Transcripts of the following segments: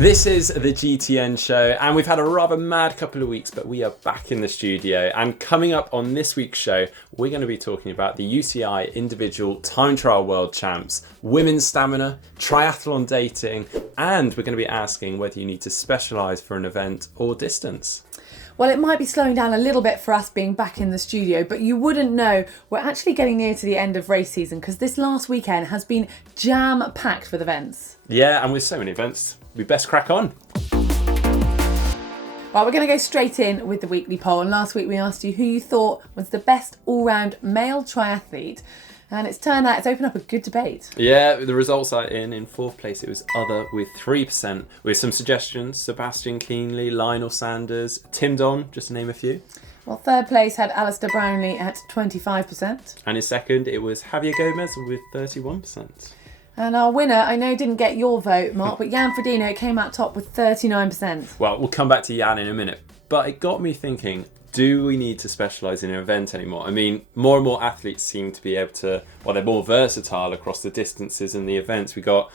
This is the GTN Show, and we've had a rather mad couple of weeks, but we are back in the studio. And coming up on this week's show, we're going to be talking about the UCI Individual Time Trial World Champs, women's stamina, triathlon dating, and we're going to be asking whether you need to specialise for an event or distance. Well, it might be slowing down a little bit for us being back in the studio, but you wouldn't know we're actually getting near to the end of race season because this last weekend has been jam-packed with events. Yeah, and with so many events, we best crack on. Right, we're going to go straight in with the weekly poll. And last week we asked you who you thought was the best all-round male triathlete. And it's turned out it's opened up a good debate. Yeah, the results are in fourth place. It was Other with 3%, with some suggestions: Sebastian Keenley, Lionel Sanders, Tim Don, just to name a few. Well, third place had Alistair Brownlee at 25%. And in second, it was Javier Gomez with 31%. And our winner, I know, didn't get your vote, Mark, but Jan Frodeno came out top with 39%. Well, we'll come back to Jan in a minute, but it got me thinking, do we need to specialise in an event anymore? I mean, more and more athletes seem to be able to, well, they're more versatile across the distances and the events. We got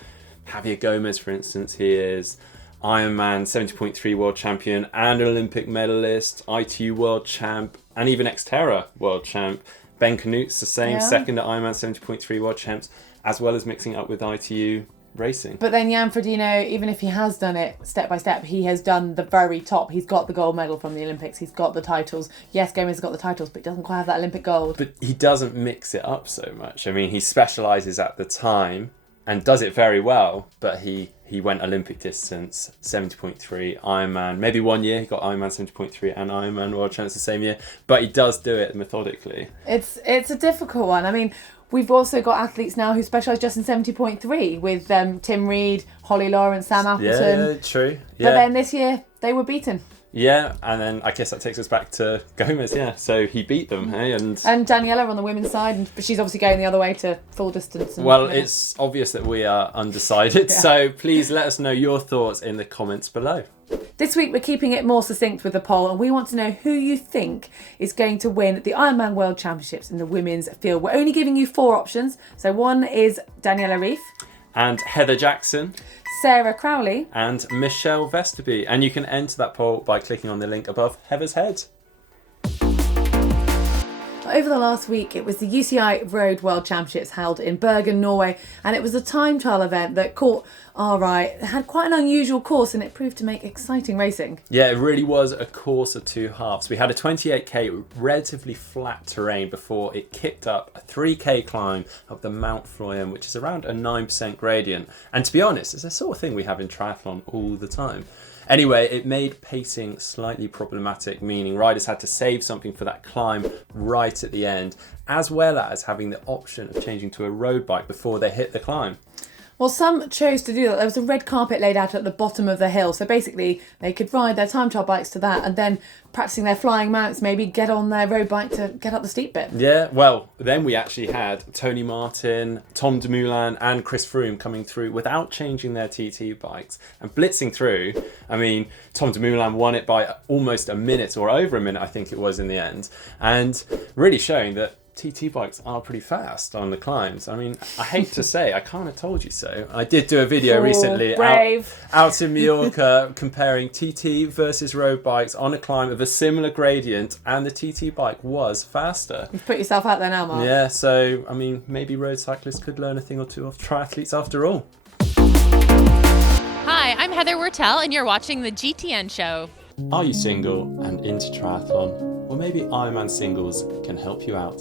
Javier Gomez, for instance. He is Ironman 70.3 world champion and Olympic medalist, ITU world champ, and even Xterra world champ. Ben Knut's the same, second at Ironman 70.3 world champs, as well as mixing up with ITU racing. But then Jan Frodeno, even if he has done it step by step, he has done the very top. He's got the gold medal from the Olympics. He's got the titles. Yes, Gomez has got the titles, but he doesn't quite have that Olympic gold. But he doesn't mix it up so much. I mean, he specialises at the time and does it very well, but he went Olympic distance, 70.3, Ironman. Maybe 1 year he got Ironman 70.3 and Ironman World Champs the same year, but he does do it methodically. It's a difficult one. I mean, we've also got athletes now who specialise just in 70.3 with Tim Reed, Holly Lawrence, Sam Appleton. Yeah, true. Yeah. But then this year, they were beaten. Yeah, and then I guess that takes us back to Gomez, yeah. So he beat them, hey? And Daniela on the women's side, but she's obviously going the other way to full distance. Well, it's obvious that we are undecided, Yeah. So please let us know your thoughts in the comments below. This week we're keeping it more succinct with the poll, and we want to know who you think is going to win the Ironman World Championships in the women's field. We're only giving you 4 options. So one is Daniela Reef, And Heather Jackson, Sarah Crowley, and Michelle Vesterby. And you can enter that poll by clicking on the link above Heather's head. Over the last week, it was the UCI Road World Championships held in Bergen, Norway, and it was a time trial event that caught our eye. It had quite an unusual course and it proved to make exciting racing. Yeah, it really was a course of two halves. We had a 28k relatively flat terrain before it kicked up a 3k climb up the Mount Florian, which is around a 9% gradient. And to be honest, it's the sort of thing we have in triathlon all the time. Anyway, it made pacing slightly problematic, meaning riders had to save something for that climb right at the end, as well as having the option of changing to a road bike before they hit the climb. Well, some chose to do that. There was a red carpet laid out at the bottom of the hill. So basically, they could ride their time trial bikes to that and then practicing their flying mounts, maybe get on their road bike to get up the steep bit. Yeah, well, then we actually had Tony Martin, Tom Dumoulin and Chris Froome coming through without changing their TT bikes and blitzing through. I mean, Tom Dumoulin won it by almost a minute or over a minute, I think it was in the end. And really showing that TT bikes are pretty fast on the climbs. I mean, I hate to say, I kind of told you so. I did do a video recently out in Mallorca comparing TT versus road bikes on a climb of a similar gradient, and the TT bike was faster. You've put yourself out there now, Mark. Yeah, so, I mean, maybe road cyclists could learn a thing or two off triathletes after all. Hi, I'm Heather Wertel, and you're watching the GTN Show. Are you single and into triathlon? Or maybe Ironman singles can help you out.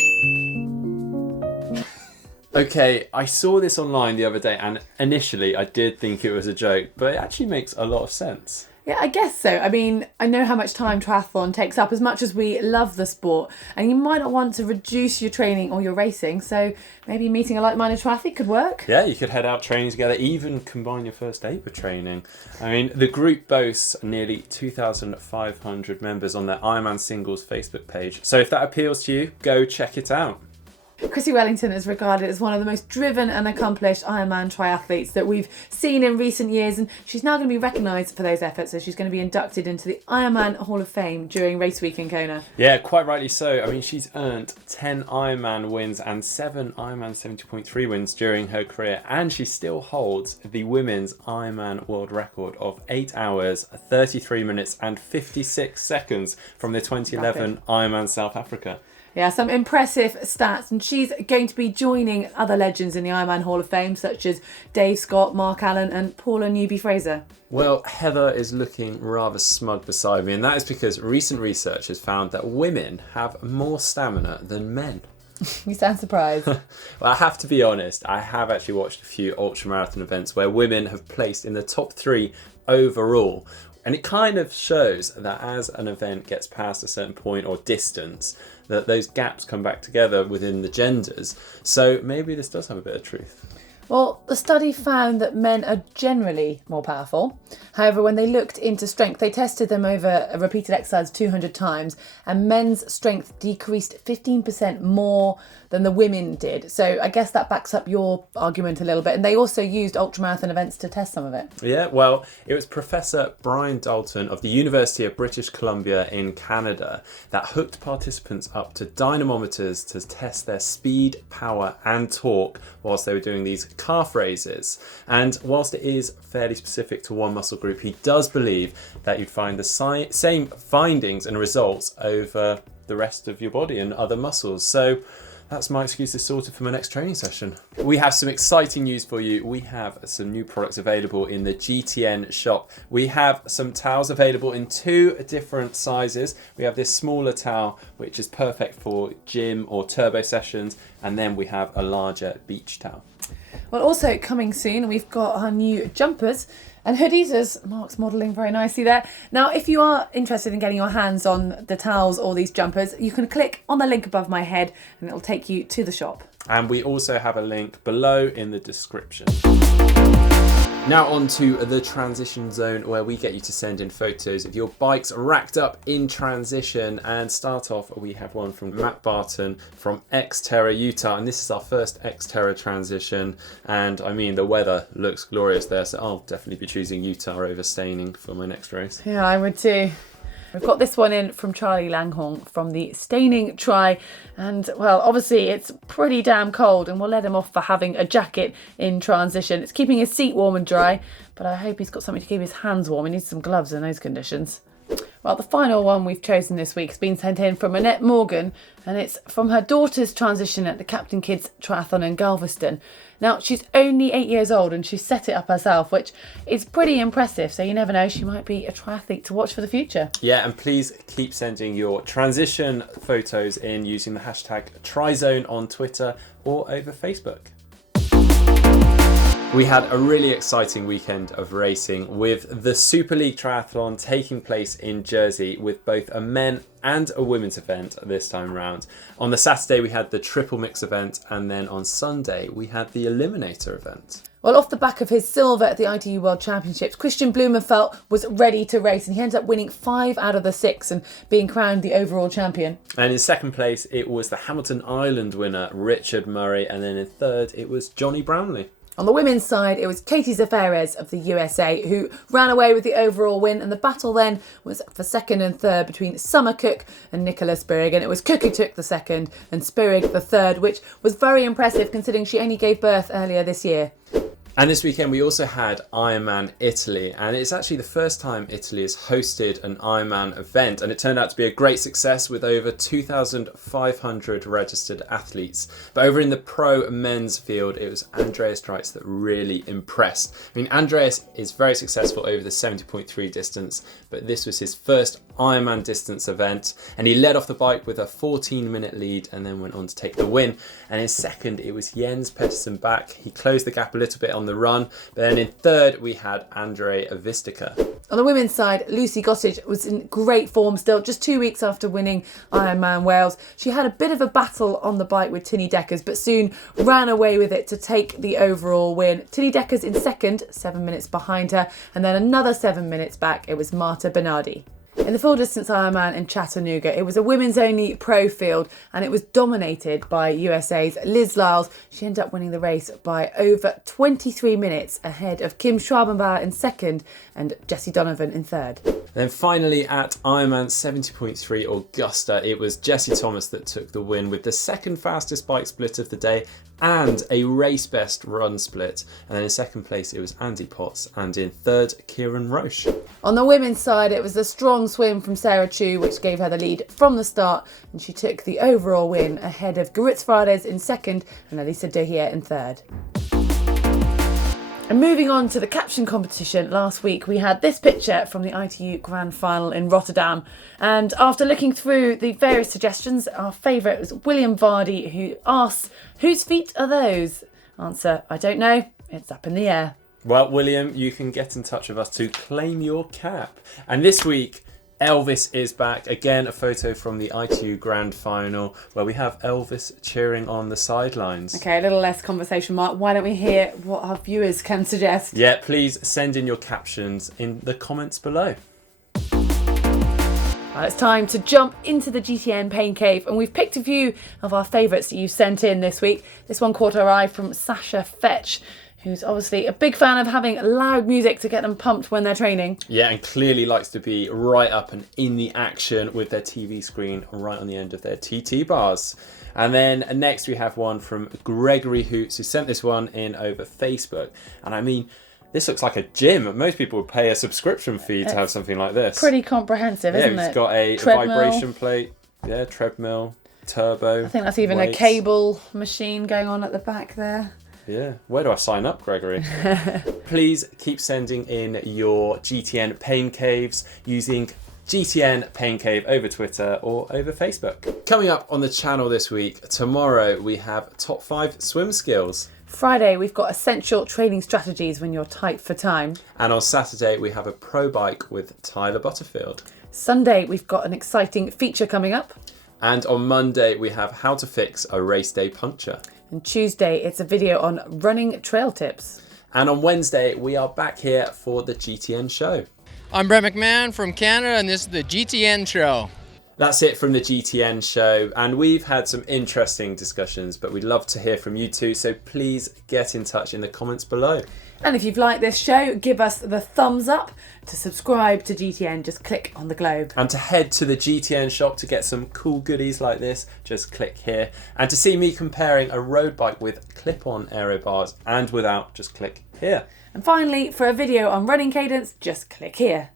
Okay, I saw this online the other day and initially I did think it was a joke, but it actually makes a lot of sense. Yeah, I guess so. I mean, I know how much time triathlon takes up as much as we love the sport, and you might not want to reduce your training or your racing, so maybe meeting a like-minded triathlete could work. Yeah, you could head out training together, even combine your first aid with training. I mean, the group boasts nearly 2,500 members on their Ironman Singles Facebook page, so if that appeals to you, go check it out. Chrissy Wellington is regarded as one of the most driven and accomplished Ironman triathletes that we've seen in recent years, and she's now going to be recognised for those efforts, so she's going to be inducted into the Ironman Hall of Fame during race week in Kona. Yeah, quite rightly so. I mean, she's earned 10 Ironman wins and 7 Ironman 70.3 wins during her career, and she still holds the women's Ironman world record of 8 hours, 33 minutes and 56 seconds from the 2011 Ironman South Africa. Yeah, some impressive stats, and she's going to be joining other legends in the Ironman Hall of Fame, such as Dave Scott, Mark Allen and Paula Newby-Fraser. Well, Heather is looking rather smug beside me, and that is because recent research has found that women have more stamina than men. You sound surprised. Well, I have to be honest, I have actually watched a few ultramarathon events where women have placed in the top 3 overall. And it kind of shows that as an event gets past a certain point or distance, that those gaps come back together within the genders. So maybe this does have a bit of truth. Well, the study found that men are generally more powerful. However, when they looked into strength, they tested them over a repeated exercise 200 times, and men's strength decreased 15% more than the women did. So I guess that backs up your argument a little bit. And they also used ultramarathon events to test some of it. Yeah, well, it was Professor Brian Dalton of the University of British Columbia in Canada that hooked participants up to dynamometers to test their speed, power and torque whilst they were doing these calf raises. And whilst it is fairly specific to one muscle group, he does believe that you'd find the same findings and results over the rest of your body and other muscles. So that's my excuses sorted for my next training session. We have some exciting news for you. We have some new products available in the GTN shop. We have some towels available in 2 different sizes. We have this smaller towel, which is perfect for gym or turbo sessions. And then we have a larger beach towel. Well, also coming soon, we've got our new jumpers and hoodies, as Mark's modelling very nicely there. Now, if you are interested in getting your hands on the towels or these jumpers, you can click on the link above my head and it'll take you to the shop. And we also have a link below in the description. Now on to the transition zone, where we get you to send in photos of your bikes racked up in transition. And start off, we have one from Matt Barton from Xterra, Utah. And this is our first Xterra transition. And I mean, the weather looks glorious there. So I'll definitely be choosing Utah over staining for my next race. Yeah, I would too. We've got this one in from Charlie Langhorn from the Staining Tri, and well, obviously it's pretty damn cold, and we'll let him off for having a jacket in transition. It's keeping his seat warm and dry, but I hope he's got something to keep his hands warm. He needs some gloves in those conditions. Well, the final one we've chosen this week has been sent in from Annette Morgan, and it's from her daughter's transition at the Captain Kids Triathlon in Galveston. Now, she's only 8 years old and she's set it up herself, which is pretty impressive. So you never know, she might be a triathlete to watch for the future. Yeah, and please keep sending your transition photos in using the hashtag TriZone on Twitter or over Facebook. We had a really exciting weekend of racing with the Super League Triathlon taking place in Jersey with both a men and a women's event this time round. On the Saturday we had the triple mix event, and then on Sunday we had the eliminator event. Well, off the back of his silver at the ITU World Championships, Christian Blumenfeld was ready to race, and he ended up winning 5 out of the 6 and being crowned the overall champion. And in second place it was the Hamilton Island winner Richard Murray, and then in third it was Johnny Brownlee. On the women's side, it was Katie Zaferes of the USA who ran away with the overall win, and the battle then was for second and third between Summer Cook and Nicola Spirig, and it was Cook who took the second and Spirig the third, which was very impressive considering she only gave birth earlier this year. And this weekend we also had Ironman Italy, and it's actually the first time Italy has hosted an Ironman event, and it turned out to be a great success with over 2,500 registered athletes. But over in the pro men's field, it was Andreas Dreitz that really impressed. I mean, Andreas is very successful over the 70.3 distance, but this was his first Ironman distance event, and he led off the bike with a 14-minute lead and then went on to take the win. And in second, it was Jens Pettersson back. He closed the gap a little bit on the run, but then in third we had Andre Vistica. On the women's side, Lucy Gossage was in great form still, just 2 weeks after winning Ironman Wales. She had a bit of a battle on the bike with Tinny Deckers, but soon ran away with it to take the overall win. Tinny Deckers in second, 7 minutes behind her, and then another 7 minutes back, it was Marta Bernardi. In the full distance Ironman in Chattanooga, it was a women's only pro field and it was dominated by USA's Liz Lyles. She ended up winning the race by over 23 minutes ahead of Kim Schwabenbauer in second and Jessie Donovan in third. Then finally at Ironman 70.3 Augusta, it was Jessie Thomas that took the win with the second fastest bike split of the day and a race best run split. And then in second place it was Andy Potts and in third Kieran Roche. On the women's side, it was a strong swim from Sarah Chu which gave her the lead from the start, and she took the overall win ahead of Garitz Frades in second and Elisa Dohier in third. And moving on to the caption competition, last week we had this picture from the ITU Grand Final in Rotterdam. And after looking through the various suggestions, our favourite was William Vardy, who asks, whose feet are those? Answer, I don't know, it's up in the air. Well, William, you can get in touch with us to claim your cap. And this week, Elvis is back. Again, a photo from the ITU Grand Final where we have Elvis cheering on the sidelines. Okay, a little less conversation, Mark. Why don't we hear what our viewers can suggest? Yeah, please send in your captions in the comments below. Well, it's time to jump into the GTN Pain Cave, and we've picked a few of our favourites that you sent in this week. This one caught our eye from Sasha Fetch, who's obviously a big fan of having loud music to get them pumped when they're training. Yeah, and clearly likes to be right up and in the action with their TV screen right on the end of their TT bars. And then next we have one from Gregory Hoots, who sent this one in over Facebook. And I mean, this looks like a gym. Most people would pay a subscription fee to have something like this. Pretty comprehensive, isn't it? Yeah, it's got a Treadmill. vibration plate, treadmill, turbo. I think that's even weights. a cable machine going on at the back there. Yeah, where do I sign up, Gregory? Please keep sending in your GTN Pain Caves using GTN Pain Cave over Twitter or over Facebook. Coming up on the channel this week, tomorrow we have top 5 swim skills. Friday, we've got essential training strategies when you're tight for time. And on Saturday, we have a pro bike with Tyler Butterfield. Sunday, we've got an exciting feature coming up. And on Monday, we have how to fix a race day puncture. And Tuesday, it's a video on running trail tips. And on Wednesday, we are back here for the GTN Show. I'm Brett McMahon from Canada, and this is the GTN Show. That's it from the GTN Show, and we've had some interesting discussions, but we'd love to hear from you too, so please get in touch in the comments below. And if you've liked this show, give us the thumbs up. To subscribe to GTN, just click on the globe. And to head to the GTN shop to get some cool goodies like this, just click here. And to see me comparing a road bike with clip-on aero bars and without, just click here. And finally, for a video on running cadence, just click here.